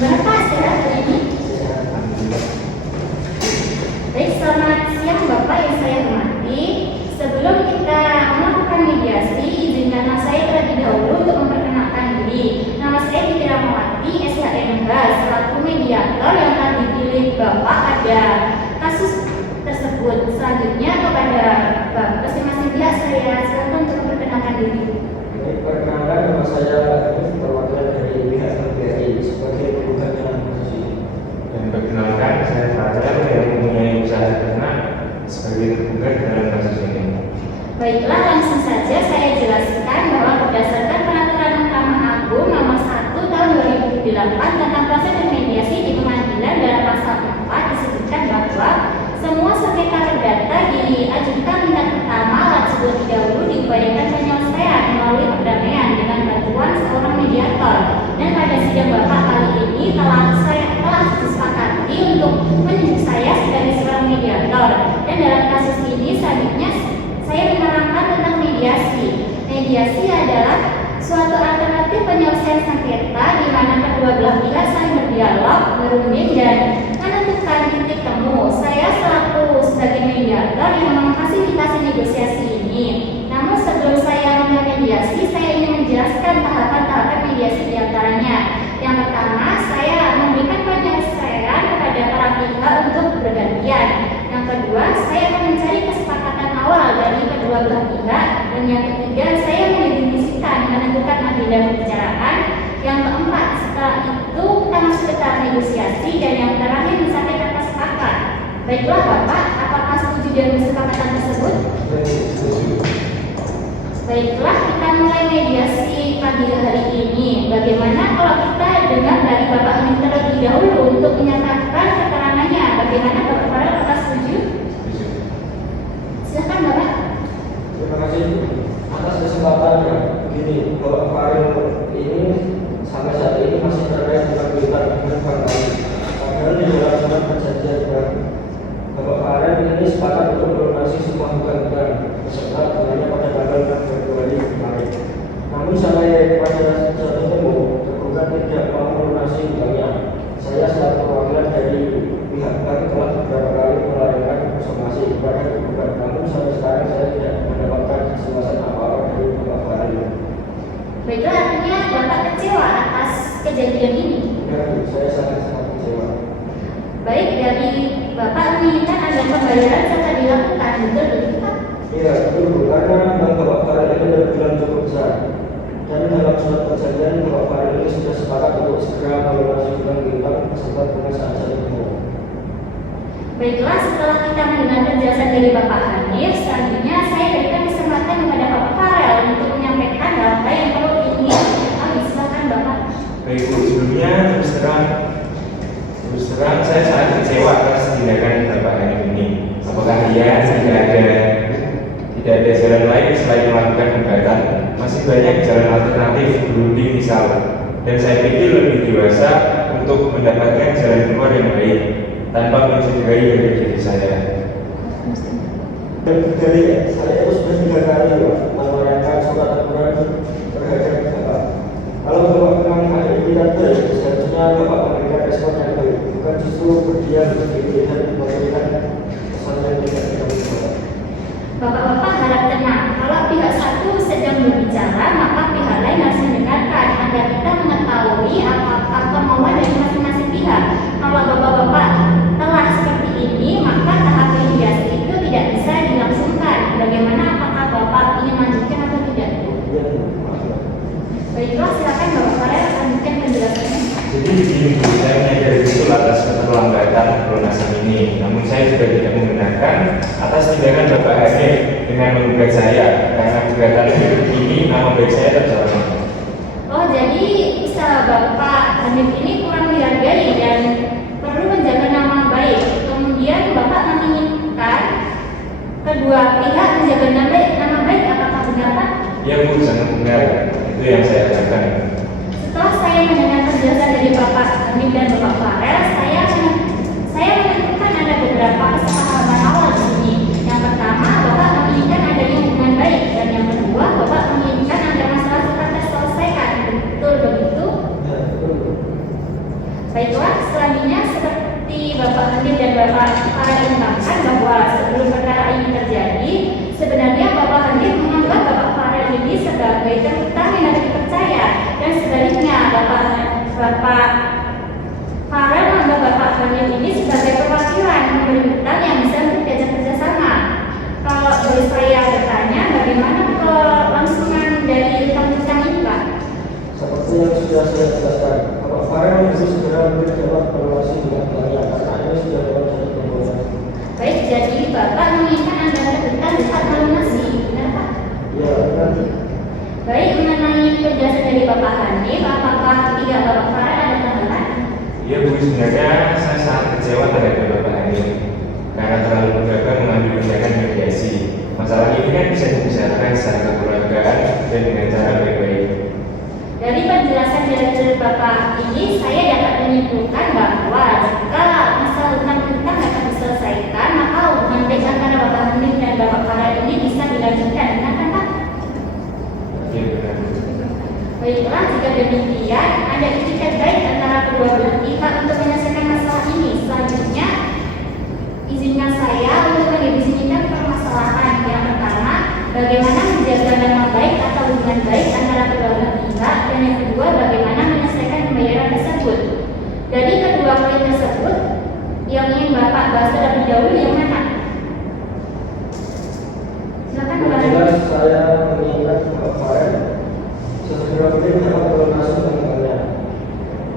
Gimana Pak, sehat hari ini? Baik, selamat siang Bapak yang saya hormati. Sebelum kita melakukan mediasi, izinkanlah saya terlebih dahulu untuk memperkenalkan diri. Nama saya Titi Ramawati, SHMH, selaku mediator yang telah dipilih Bapak pada kasus tersebut. Selanjutnya kepada Bapak masing-masing pihak saya silakan untuk memperkenalkan diri. Perkenalkan, nama saya Arif, perwakilan dari pihak KBRI sebagai penggugat dalam kasus ini. Dan perkenalkan, saya Fajar yang mempunyai usaha ternak sebagai penggugat dalam kasus ini. Baiklah, langsung saja saya jelaskan bahwa berdasarkan Peraturan Mahkamah Agung Nomor 1 Tahun 2008 tentang proses mediasi di pengadilan dalam pasal 4 disebutkan bahwa semua sengketa perdata diajukan tingkat pertama alat sebelum dahulu diupayakan penyelesaian melalui perdamaian dengan bantuan seorang mediator. Dan pada sidang Bapak kali ini telah disepakati untuk menunjuk saya sebagai seorang mediator. Dan dalam kasus ini selanjutnya saya menerangkan tentang mediasi. Mediasi adalah suatu alternatif penyelesaian sengketa di mana kedua belah pihak saling berdialog, berunding dan menentukan titik temu. Saya selaku sebagai mediator yang memfasilitasi negosiasi ini. Namun sebelum saya memulai mediasi, saya ingin menjelaskan tahapan-tahapan mediasi di antaranya. Yang pertama, saya memberikan penyelesaian kepada para pihak untuk bergantian. Yang kedua, saya akan mencari kesepakatan awal dari kedua belah pihak. Dan yang ketiga, saya mendefinisikan menentukan agenda pembicaraan. Yang keempat, setelah itu kita masuk ke tahap negosiasi. Dan yang terakhir sampai kata sepakat. Baiklah Bapak, apakah setuju dengan kesepakatan tersebut? Baiklah, kita mulai mediasi pagi hari ini. Bagaimana kalau kita dengar dari Bapak ini terlebih dahulu untuk menyatakan keterangannya? Bagaimana Bapak Farel, apakah setuju? Silakan Bapak. Terima kasih atas kesempatannya. Begini, Bapak Farel ini sampai saat ini masih terkait dengan berita dengan Bang Ali. Padahal di dalam surat perjanjian dengan Bapak Farel ini sepakat untuk melunasi semua hutang-hutang beserta bunganya pada tanggal 6 Februari kemarin. Namun sampai pada saat itu tergugat tidak mau melunasi hutangnya. Saya selaku perwakilan dari pihak bank telah beberapa kali melayangkan somasi kepada tergugat. Namun sampai sekarang saya tidak mendapatkan kejelasan apa-apa dari Bapak Farel. Baiklah, artinya Bapak kecewa atas kejadian ini. Ya, saya sangat kecewa. Baik, dari Bapak menginginkan agar pembayaran segera dilakukan, betul begitu Pak? Iya, betul. Karena bank Bapak Farel ini berbilang cukup besar. Dan dalam surat perjanjian Bapak Farel ini sudah sepakat untuk segera melunasi hutang-hutang beserta bunga saat itu. Baiklah, setelah kita mendengar penjelasan dari Bapak Hanif, selanjutnya saya berikan kesempatan kepada Bapak Farel untuk menyampaikan hal-hal yang perlu ingin diketahui. Silakan Bapak. Baik Bu, sebelumnya terus terang saya sangat kecewa atas tindakan Bapak Hanif ini. Apakah dia tidak ada jalan lain selain melakukan gugatan? Masih banyak jalan alternatif berunding misal. Dan saya pikir lebih dewasa untuk mendapatkan jalan keluar yang baik tanpa mencederai harga diri saya. Dari saya itu sudah 3 kali melayangkan surat teguran terhadap Bapak. Kalau Bapak memang ada itikat baik, seharusnya Bapak memberikan respon yang baik, bukan justru berdiam diri dan memberikan kesan yang tidak Bapak. Bapak-bapak harap tenang. Kalau pihak satu sedang berbicara, maka pihak lain harus mendengarkan agar kita mengetahui apakah kemauan dari masing-masing pihak. Kalau bapak-bapak telah seperti ini, maka tahap mediasi itu tidak bisa dilangsungkan. Bagaimana, apakah Bapak ingin lanjutkan atau tidak? Ya, maaf. Baiklah, silakan Bapak Farel lanjutkan penjelasannya. Jadi begini Bu, saya menyadari betul atas keterlambatan pelunasan ini. Namun saya juga tidak membenarkan atas tindakan Bapak Hanif dengan menggugat saya karena gugatan ini nama baik saya tercoreng. Oh, jadi usaha Bapak Hanif ini kurang dihargai dan perlu menjaga nama baik. Kemudian Bapak menginginkan kedua pihak menjaga nama baik. Apakah benar Pak? Ya Bu, sangat benar. Itu yang saya katakan. Setelah saya mendengar penjelasan dari Bapak Hanif dan Bapak Farel, saya menentukan ada beberapa kesepakatan awal di sini. Yang pertama, Bapak menginginkan adanya hubungan baik, dan yang kedua, Bapak menginginkan agar masalah cepat terselesaikan. Betul begitu? Ya, betul. Baiklah, selanjutnya seperti Bapak Hanif dan Bapak Farel ungkapkan bahwa sebelum perkara ini terjadi, sebenarnya Bapak Hanif menganggap Bapak Farel ini sebagai terutang yang dapat dipercaya, dan sebaliknya Bapak Farel menganggap Bapak Hanif ini sebagai perwakilan pemberi hutang yang bisa untuk diajak kerjasama. Kalau boleh saya bertanya, bagaimana kelangsungan dari hutang-hutang ini, Pak? Seperti yang sudah saya jelaskan, Bapak Farel itu segera menjawab evaluasi dengan kalian karena ini sudah dalam satu pembuatan. Baik, jadi Bapak menginginkan Anda terhutang saat melunasi, benar Pak? Ya, benar. Baik, mengenai penjelasan dari Bapak Hanif, apakah tidak Bapak Farel ada tambahan? Ya Bu, sebenarnya saya sangat kecewa terhadap Bapak Hanif karena terlalu gegabah mengambil tindakan mediasi. Masalah ini kan bisa dibicarakan secara kekeluargaan dan dengan cara baik-baik. Dari penjelasan dari Bapak ini, saya dapat menyimpulkan bahwa jika masalah hutang-hutang dapat diselesaikan, maka hubungan baik antara Bapak Hanif dan Bapak Farel ini bisa dilanjutkan, benar kan Pak? Ya benar. Baiklah, jika demikian, ada itikat baik antara kedua belah pihak untuk menyelesaikan masalah ini. Selanjutnya, izinkan saya untuk mendefinisikan permasalahan. Yang pertama, bagaimana menjaga nama baik atau hubungan baik antara kedua belah pihak, dan yang kedua, bagaimana menyelesaikan pembayaran tersebut. Dari kedua poin tersebut, yang ingin Bapak bahas terlebih dahulu yang mana? Silakan Bapak. Jelas saya mengingat Bapak Farel sesegera mungkin dapat melunasi hutangnya.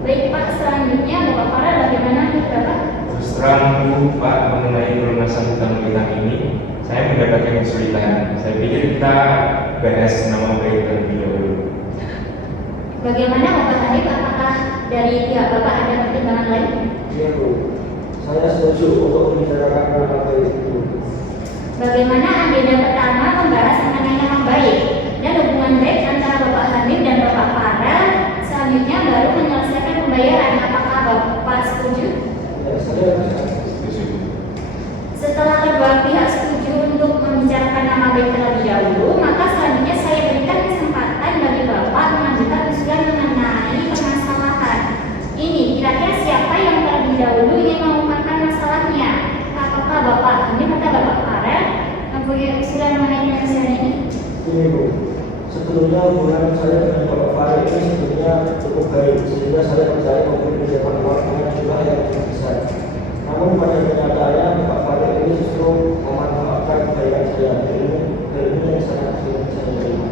Baik Pak, selanjutnya Bapak Farel bagaimana Bapak? Terus terang Bu, Pak, mengenai pelunasan hutang-hutang ini, saya mendapatkan kesulitan. Saya pikir kita bahas nama baik terlebih dahulu. Bagaimana Bapak Hanif, apakah dari pihak Bapak ada pertimbangan lain? Iya Bu, saya setuju untuk membicarakan nama baik itu. Bagaimana agenda pertama membahas mengenai nama baik dan hubungan baik antara Bapak Hanif dan Bapak Farel, selanjutnya baru menyelesaikan pembayaran. Apakah Bapak setuju? Ya, saya Setuju. Setelah kedua pihak setuju untuk membicarakan nama baik terlebih dahulu, maka selanjutnya saya berikan kesempatan bagi Bapak mengajukan usulan mengenai permasalahan ini. Kira-kira siapa yang terlebih dahulu ingin mengungkapkan masalahnya? Apakah Bapak Hanif atau Bapak Farel mempunyai usulan mengenai penyelesaian ini? Ini Bu, sebelumnya hubungan saya dengan Bapak Farel ini sebetulnya cukup baik, sehingga saya percaya mungkin mendapat uang dengan jumlah yang lebih besar. Namun pada kenyataannya Bapak Farel ini justru memanfaatkan kebaikan saya. Hal ini yang sangat sulit saya terima.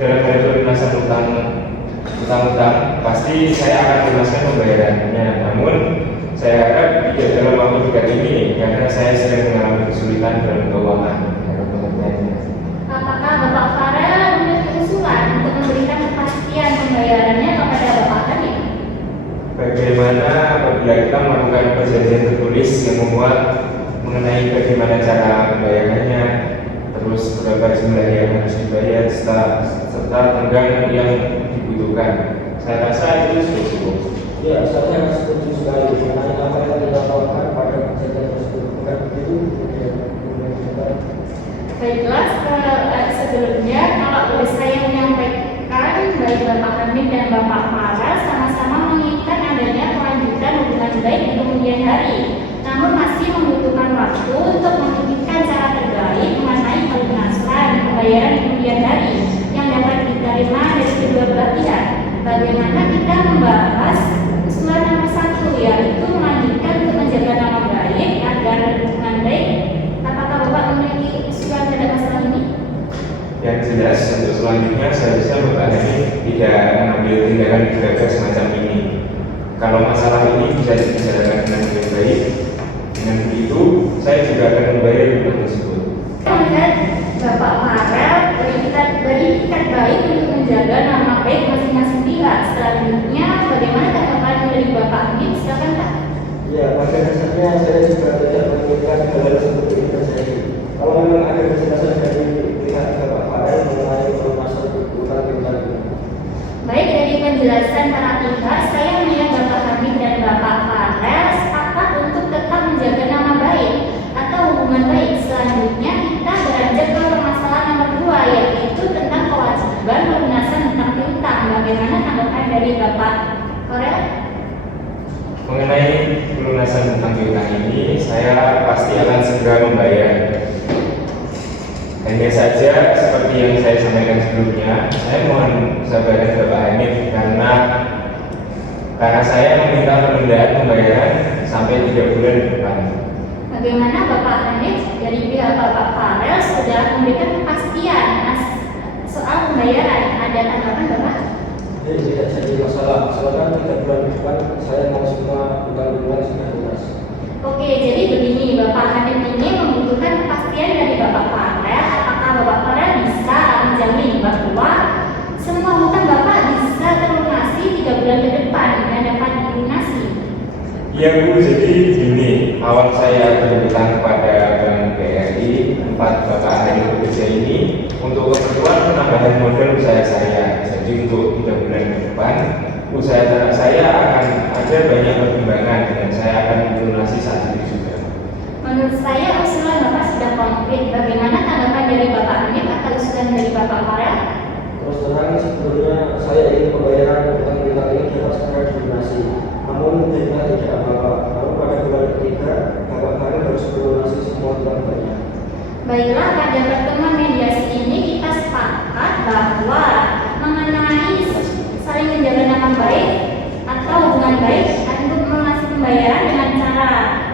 Dalam hal pelunasan hutang-hutang, pasti saya akan melunaskan pembayarannya. Namun saya harap tidak dalam waktu dekat ini karena saya sedang mengalami kesulitan dalam keuangan. Apakah Bapak Farel memiliki usulan untuk memberikan kepastian pembayarannya kepada Bapak Hanif? Bagaimana apabila kita melakukan perjanjian tertulis yang memuat mengenai bagaimana cara pembayarannya, terus berapa jumlah yang harus dibayar serta tenggang yang dibutuhkan. Saya rasa itu sudah cukup. Ya, saya setuju sekali mengenai apa yang dilakukan pada kejadian tersebut. Bukan begitu? Ya. Baiklah, sebelumnya kalau boleh saya menyampaikan, baik Bapak Hanif dan Bapak Farel sama-sama menginginkan adanya kelanjutan hubungan baik di kemudian hari. Namun masih membutuhkan waktu untuk memikirkan cara terbaik mengenai pelunasan pembayaran di kemudian hari yang dapat diterima dari kedua belah pihak. Bagaimana kita membahas usulan nomor 1, yaitu melanjutkan untuk menjaga nama baik agar hubungan baik. Apakah Bapak memiliki usulan terhadap masalah ini? Yang jelas untuk selanjutnya seharusnya Bapak Hanif tidak mengambil tindakan gegabah semacam ini. Kalau masalah ini bisa dibicarakan dengan baik, dengan begitu saya juga akan membayar hutang tersebut. Melihat Bapak Farel berikat baik untuk menjaga nama baik masing-masing pihak. Selanjutnya, bagaimana tanggapan dari Bapak Hanif? Silakan Pak. Ya, pada dasarnya saya juga tidak menginginkan hal seperti ini terjadi. Kalau memang ada kejelasan dari pihak Bapak Farel mengenai pelunasan hutang kita. Baik, dari penjelasan para pihak, saya melihat Bapak Hanif dan Bapak Farel sepakat untuk tetap menjaga nama baik atau hubungan baik. Selanjutnya, kita beranjak ke permasalahan nomor 2, yaitu tentang kewajiban pelunasan hutang piutang. Bagaimana tanggapan dari Bapak Farel? pelunasan tentang piutang ini, saya pasti akan segera membayar. Hanya saja seperti yang saya sampaikan sebelumnya, saya mohon kesabaran Bapak Hanif karena saya meminta penundaan pembayaran sampai 3 bulan ke depan. Bagaimana Bapak Hanif dari pihak Bapak Farel sudah memberikan kepastian soal pembayaran? Ada tanggapan Bapak? Ini tidak jadi masalah, soalnya 3 bulan ke depan saya mau semua utang-utang sudah lunas. Oke, jadi begini, Bapak Hanif ini membutuhkan kepastian dari Bapak Farel. Apakah Bapak Farel bisa menjamin bahwa semua hutang Bapak bisa terlunasi 3 bulan ke depan dan dapat dilunasi? Iya Bu, jadi gini, awal saya berhutang kepada Bank BRI tempat Bapak Hanif bekerja ini untuk keperluan penambahan modal usaha saya. Jadi untuk 3 bulan ke depan, usaha saya akan ada banyak perkembangan dan saya akan melunasi saat ini juga. Menurut saya usulan Bapak sudah konkret. Bagaimana tanggapan dari Bapak Hanif atau usulan dari Bapak Farel? Terus terang sebelumnya saya ingin pembayaran utang-utang ini dapat segera dilunasi. Namun kita tidak apa-apa. Lalu pada bulan ketiga, Bapak Farel harus melunasi semua utang banyak. Baiklah, pada pertemuan mediasi ini kita sepakat bahwa mengenai saling menjaga nama baik atau hubungan baik untuk melunasi pembayaran dengan cara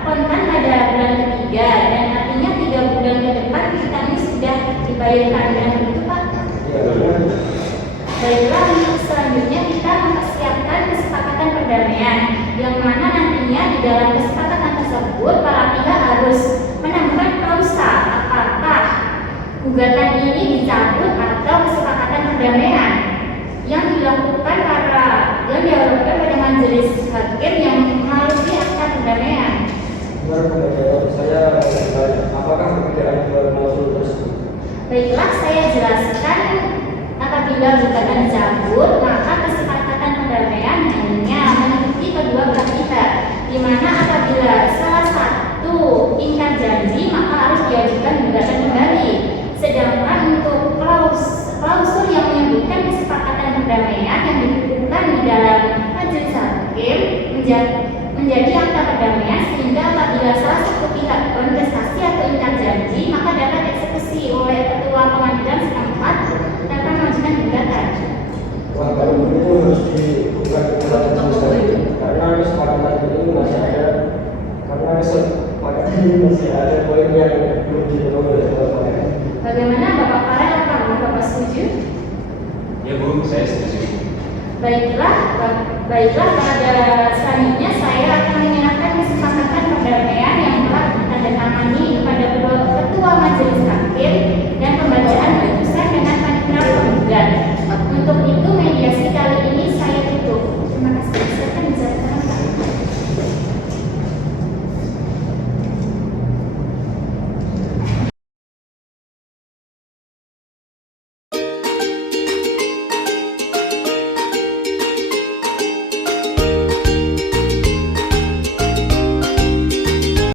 kontan pada bulan ketiga, dan artinya 3 bulan ke depan kita ini sudah dibayarkan dengan begitu Pak. Ya, benar. Baiklah, untuk selanjutnya kita mempersiapkan kesepakatan perdamaian, yang mana nantinya di dalam kesepakatan tersebut para pihak harus menambahkan klausa apakah gugatan ini dicabut atau kesepakatan perdamaian yang dilakukan pada majelis hakim yang melalui akta perdamaian. Benar, pengacara saya bertanya, apakah perbedaan dua klausul tersebut? Baiklah, saya jelaskan. Apabila gugatan dicabut, maka kesepakatan perdamaian hanya meliputi kedua belah pihak, di mana apabila salah satu ingkar janji maka harus diajukan gugatan kembali. Sedangkan untuk klausul yang menyebutkan kesepakatan perdamaian yang ditentukan di dalam majelis hakim menjadi akta perdamaian, sehingga apabila salah satu pihak kontestasi atau ingkar janji maka dapat eksekusi oleh ketua pengadilan setempat tanpa mengajukan gugatan. Wah, kalau begitu harus dibuka ke karena kesepakatan ini masih ada, poin yang belum dipenuhi oleh Bapak. Bagaimana Bapak Farel? Apakah Bapak setuju? Ya Bu, saya setuju. Baiklah, pada selanjutnya saya akan menyerahkan kesepakatan perdamaian yang telah ditandatangani kepada ketua majelis hakim dan pembacaan